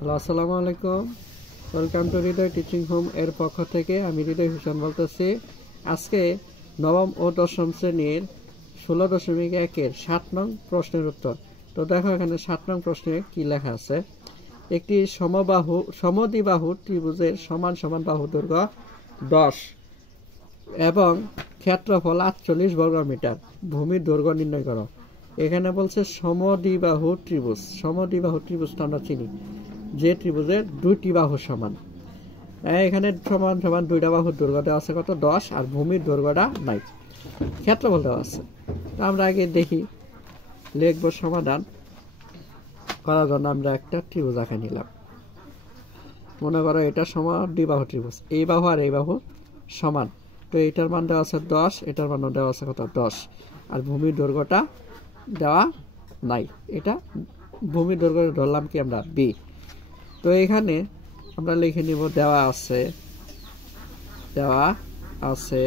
Hello, আসসালামু আলাইকুম। Welcome to Hridoy teaching home এর পক্ষ থেকে আমি হৃদয় হোসেন বলতেছি। আজকে নবম ও দশম শ্রেণীর 16.1-এর 7 নং প্রশ্নের উত্তর। তো দেখো এখানে 7 নং প্রশ্নে কি লেখা আছে। একটি সমদ্বিবাহু ত্রিভুজের সমান সমান বাহু দৈর্ঘ্য 10 এবং ক্ষেত্রফল 48 বর্গমিটার, ভূমির দৈর্ঘ্য নির্ণয় করো। এখানে বলছে সমদ্বিবাহু ত্রিভুজটা আমরা চিনি, যে ত্রিভুজের দুইটি বাহু সমান। এখানে সমান সমান দুইটা বাহুর দৈর্ঘ্য দেওয়া আছে কত 10, আর ভূমির দৈর্ঘ্যটা নাই, ক্ষেত্রফল দেওয়া আছে। আমরা আগে দেখি, লিখব সমাধান করার জন্য আমরা একটা ত্রিভুজ আঁকে নিলাম। মনে করো এটা সমদ্বিবাহু ত্রিভুজ, এই বাহু আর এই বাহু সমান। তো এটার মান দেওয়া আছে 10, এটার মান দেওয়া আছে কত 10, আর ভূমির দৈর্ঘ্যটা দেওয়া নাই। এটা ভূমির দৈর্ঘ্য ধরলাম কি আমরা বি। তো এখানে আমরা লিখে নিব দেওয়া আছে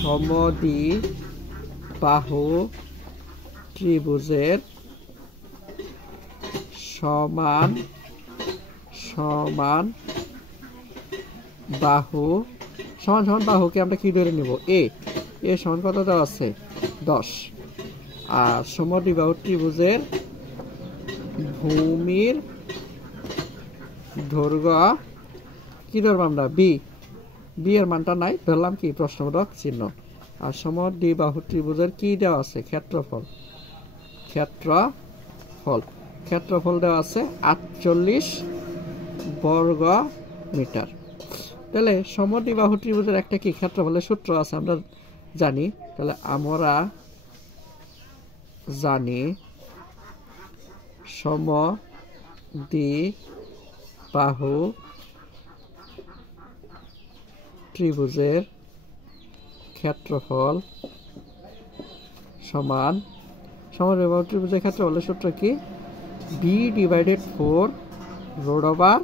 সমদ্বিবাহু ত্রিভুজের সমান সমান বাহুকে আমরা কি ধরে নিব এ সমান কত দেওয়া আছে 10, আর সমদ্বিবাহু ত্রিভুজের ভূমির দৈর্ঘ্য কি ধরবো আমরা বি এর মানটা নাই, ধরলাম কি প্রশ্নবোধক চিহ্ন। আর সমদ্বিবাহু ত্রিভুজের কি দেওয়া আছে ক্ষেত্রফল দেওয়া আছে 48 বর্গ মিটার। তাহলে সমদ্বিবাহু ত্রিভুজের একটা কি ক্ষেত্রফলের সূত্র আছে আমরা জানি। তাহলে আমরা জানি সমদ্বিবাহু ত্রিভুজের ক্ষেত্রফল সমান সমদ্বিবাহু ত্রিভুজের ক্ষেত্রফলের সূত্র কি b/4 root over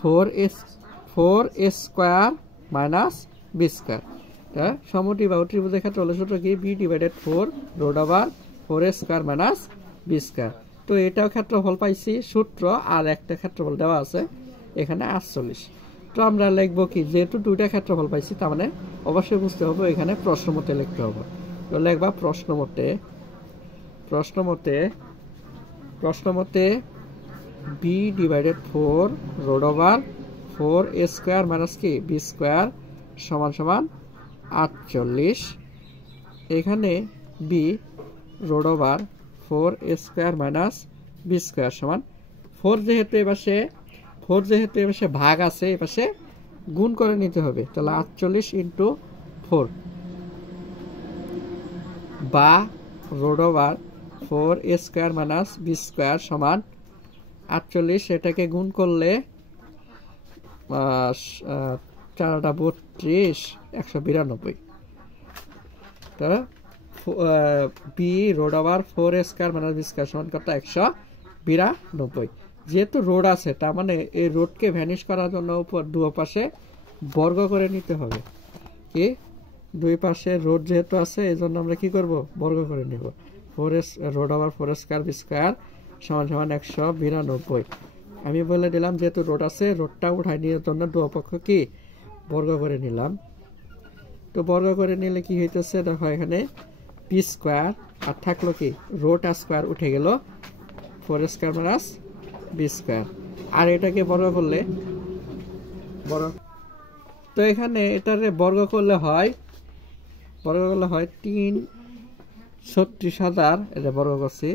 4a square minus b square. সমদ্বিবাহু ত্রিভুজের ক্ষেত্রফলের সূত্র কি b/4 root over 4a square minus b square. তো এটাও ক্ষেত্রফল পাইছি সূত্র, আর একটা ক্ষেত্রফল দেওয়া আছে এখানে 48। তো আমরা লিখবো কি, যেহেতু দুইটা ক্ষেত্রফল পাইছি তার মানে অবশ্যই বুঝতে হবে এখানে প্রশ্নমতে লিখতে হবে। তো লিখবা প্রশ্নমতে b/4 root over 4a square minus কি b স্কয়ার সমান সমান 48। এখানে b road over 4a square minus b square সমান 4 যেহেতু এপাশে ভাগ আছে, এপাশে গুণ করে নিতে হবে। তাহলে 48 × 4 বা road over 4a square minus b square সমান 48। এটাকে গুণ করলে 4×32 192। b road over 4a square minus b square সমান কত 192। যেহেতু রোড আছে তার মানে এই রোডকে ভ্যানিশ করার জন্য উপর দুই পাশে বর্গ করে নিতে হবে। কি দুই পাশে রোড যেহেতু আছে এই জন্য আমরা কি করব, বর্গ করে নিব। 4s road over 4 square b square সমান সমান 192। আমি বলে দিলাম যেহেতু রোড আছে, রোডটা উঠাই নেওয়ার জন্য দুই পক্ষ কি বর্গ করে নিলাম। তো বর্গ করে নিলে কি হইতেছে দেখো, এখানে b স্কয়ার আর থাকলো কি রোড আর স্কয়ার উঠে গেল 4 স্কয়ার মাইনাস b স্কয়ার। আর এটাকে বর্গ করলে তো এখানে এটারে বর্গ করলে হয় 36,000, এটা বর্গ করছি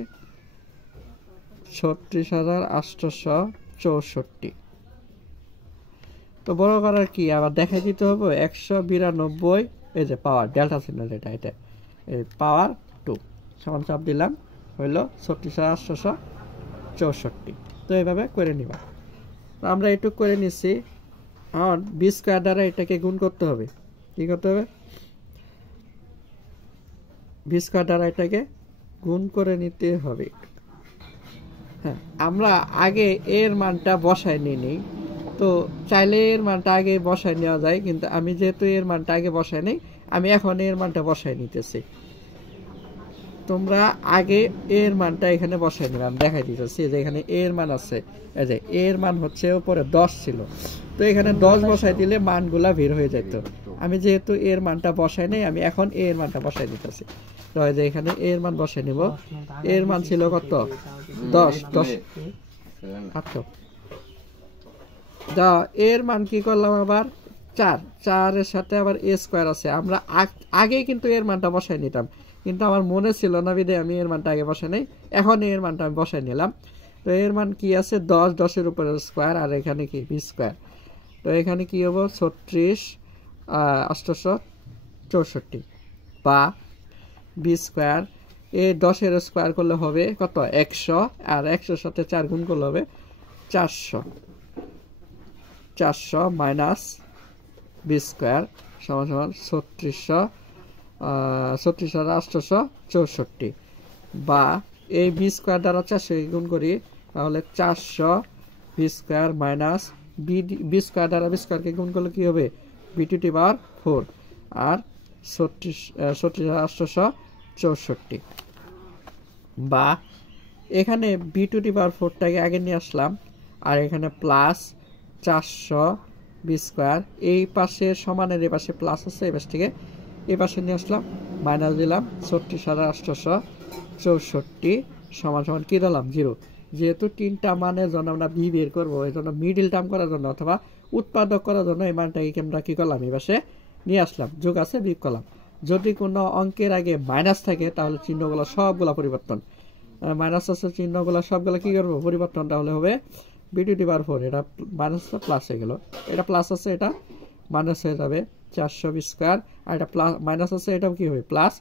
36,864। তো বর্গ করার কি আবার দেখাই দিতে হবে 192, এই যে পাওয়ার ডেল্টা সিগন্যাল, এটা পাওয়ার 2 সমান চাপ দিলাম, হইল 36,864। তো এইভাবে করে নিবা। আমরা এটুক করে নিচ্ছি। এখন b স্কয়ার দ্বারা এটাকে গুণ করতে হবে। কি করতে হবে, b স্কয়ার দ্বারা এটাকে গুণ করে নিতে হবে। হ্যাঁ, আমরা আগে এর মানটা বসাই নিই, তো চাইলে এর মানটা আগে বসাই নেওয়া যায়, কিন্তু আমি যেহেতু এর মানটা আগে বসাই নেই, আমি এখন এর মানটা বসাই নিতেছি। তোমরা আগে এর মানটা এখানে বসাই নিলাম, দেখাই দিতেছি যে এখানে এর মান আছে, এই যে এর মান হচ্ছে উপরে 10 ছিল, তো এখানে 10 বসাই দিলে মানগুলা বের হয়ে যেত। আমি যেহেতু এর মানটা বসাই নাই, আমি এখন এর মানটা বসাই দিতেছি। তো এই যে এখানে এর মান বসাই নিব, এর মান ছিল কত 10, 10 আচ্ছা দা এর মান কি করলাম আবার 4, 4 এর সাথে আবার a স্কয়ার আছে, আমরা আগে কিন্তু এর মানটা বসাই নিতাম, কিন্তু আমার মনে ছিল না বিদে আমি এর মানটা আগে বসাই নাই, এখন এর মানটা আমি বসাই নিলাম। তো এর মান কি আছে 10, 10 এর উপরে স্কয়ার, আর এখানে কি b স্কয়ার, তো এখানে কি হবে 36 864 বা b স্কয়ার, এই 10 এর স্কয়ার করলে হবে কত 100, আর 100 এর সাথে 4 গুণ করলে হবে 400, 400 মাইনাস বি স্কোয়ার সমান সমান 36,864, বা এই বি স্কোয়ার দ্বারা 400 গুণ করি, তাহলে 400 B square minus B square দ্বারা বি স্কোয়ারকে গুণ করলে কি হবে বি টু দি পাওয়ার 4, আর 36,864, বা এখানে বি টু দি পাওয়ার 4টাকে আগে নিয়ে আসলাম, আর এখানে প্লাস 400 বি স্কোয়ার, এই পাশে সমানের এই পাশে প্লাস আছে, এই পাশ থেকে এই পাশে নিয়ে আসলাম, মাইনাস দিলাম 36,864 সমান সমান কি দিলাম 0। যেহেতু তিনটা মানের জন্য আমরা বি বের করবো, এই জন্য মিডিল টার্ম করার জন্য অথবা উৎপাদক করার জন্য এই মানটাকে আমরা কি করলাম এই পাশে নিয়ে আসলাম, যোগ আছে বিয়োগ করলাম। যদি কোনো অঙ্কের আগে মাইনাস থাকে তাহলে চিহ্নগুলো সবগুলা পরিবর্তন, মাইনাস আছে চিহ্নগুলো সবগুলো কি করবো পরিবর্তন, তাহলে হবে বি টু দি পাওয়ার 4, এটা মাইনাস প্লাস হয়ে গেল, এটা প্লাস আছে এটা মাইনাস হয়ে যাবে 400 বি স্কোয়ার, আর এটা প্লাস মাইনাস আছে এটাও কি হবে প্লাস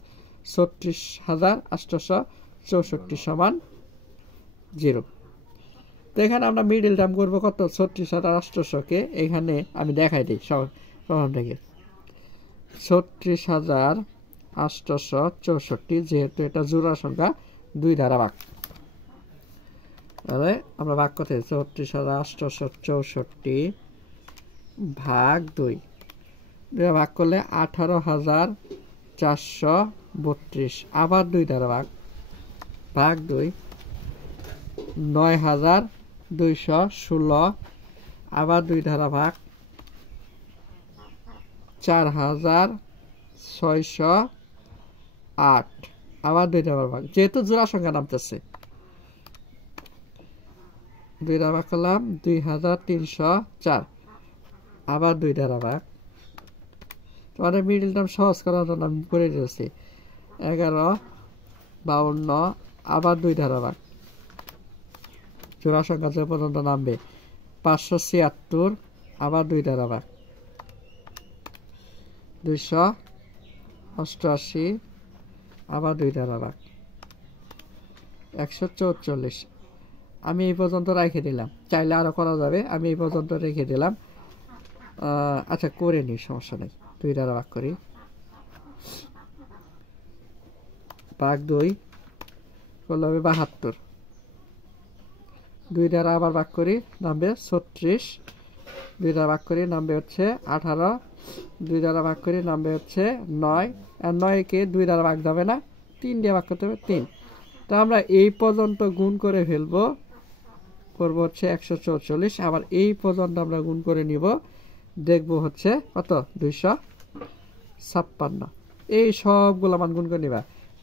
36,864 সমান 0। তো এখানে আমরা মিডিল টার্ম করবো কত 36,800কে, এখানে আমি দেখাই দিই সমানটাকে 36,864, যেহেতু এটা জোড়া সংখ্যা 2 দ্বারা ভাগ, তাহলে আমরা ভাগ করতে 36,864 ভাগ 2 ভাগ করলে 18,432, আবার 2 দ্বারা ভাগ, ভাগ 2 9,216, আবার 2 দ্বারা ভাগ 4,608, আবার 2 দ্বারা ভাগ, যেহেতু জোড়া সংখ্যা নামতেছে 2 দ্বারা ভাগ করলাম 2,304, আবার 2 দ্বারা ভাগ, তোমাদের মিডিল টার্ম সহজ করার জন্য আমি করে দিয়েছি 11,52, আবার 2 দ্বারা ভাগ, জোড়া সংখ্যা যে পর্যন্ত নামবে 576, আবার 2 দ্বারা ভাগ 288, আবার 2 দ্বারা ভাগ 144। আমি এই পর্যন্ত রেখে দিলাম, চাইলে আরো করা যাবে, আমি এই পর্যন্ত রেখে দিলাম। আচ্ছা করে নি, সমস্যা নেই, 2 দ্বারা ভাগ করি, ভাগ 2 করলে হবে 72, 2 দ্বারা আবার ভাগ করি নামবে 36, 2 দ্বারা ভাগ করি নামবে হচ্ছে 18, 2 দ্বারা ভাগ করি নামবে হচ্ছে 9, আর 9কে 2 দ্বারা ভাগ যাবে না, 3 দিয়ে ভাগ করতে হবে 3। তো আমরা এই পর্যন্ত গুণ করে ফেলবো, করবো হচ্ছে 144, আবার এই পর্যন্ত আমরা গুণ করে নিব, দেখবো হচ্ছে কত 256, এই সবগুলো মান গুণ করে নিবা,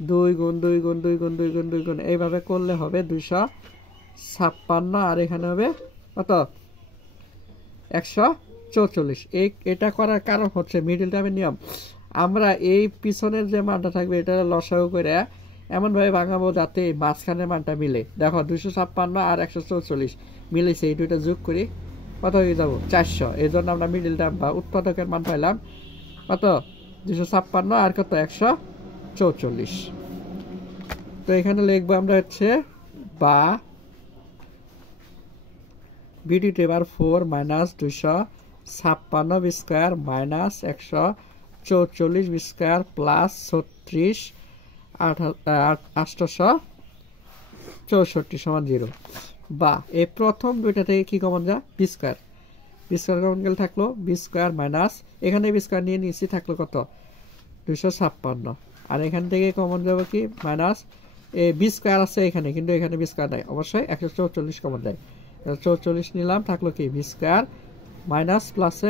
2 গুণ 2 গুণ 2 গুণ 2 গুণ 2 গুণ, এইভাবে করলে হবে 256, আর এখানে হবে কত 144। এটা করার কারণ হচ্ছে মিডিল টার্মের নিয়ম, আমরা এই পিছনের যে মানটা থাকবে এটা লসাগু করে এমনভাবে ভাঙাবো যাতে মাঝখানের মানটা মিলে। দেখো 256 আর 144 মিলেছে, এই দুইটা যোগ করি কত হয়ে যাবো 400, এই জন্য আমরা মিডিল টার্ম বা উৎপাদকের মান পাইলাম কত 256 আর কত 144। তো এখানে লিখবো আমরা হচ্ছে বা B to the power 4 minus 256 B square minus 144 B square plus 36,864 সমান 0, বা এই প্রথম দুইটা থেকে কি কমন যা B square, B square common গেলে থাকলো বি স্কোয়ার মাইনাস এখানে বি স্কোয়ার নিয়ে নিয়েছি থাকলো কত 256, আর এখান থেকে কমন যাবে কি মাইনাস বি স্কোয়ার আছে এখানে, কিন্তু এখানে বি স্কোয়ার দেয়, অবশ্যই 144 কমন দেয়। 144 নিলাম, থাকলো কি বি স্কোয়ার মাইনাস প্লাসে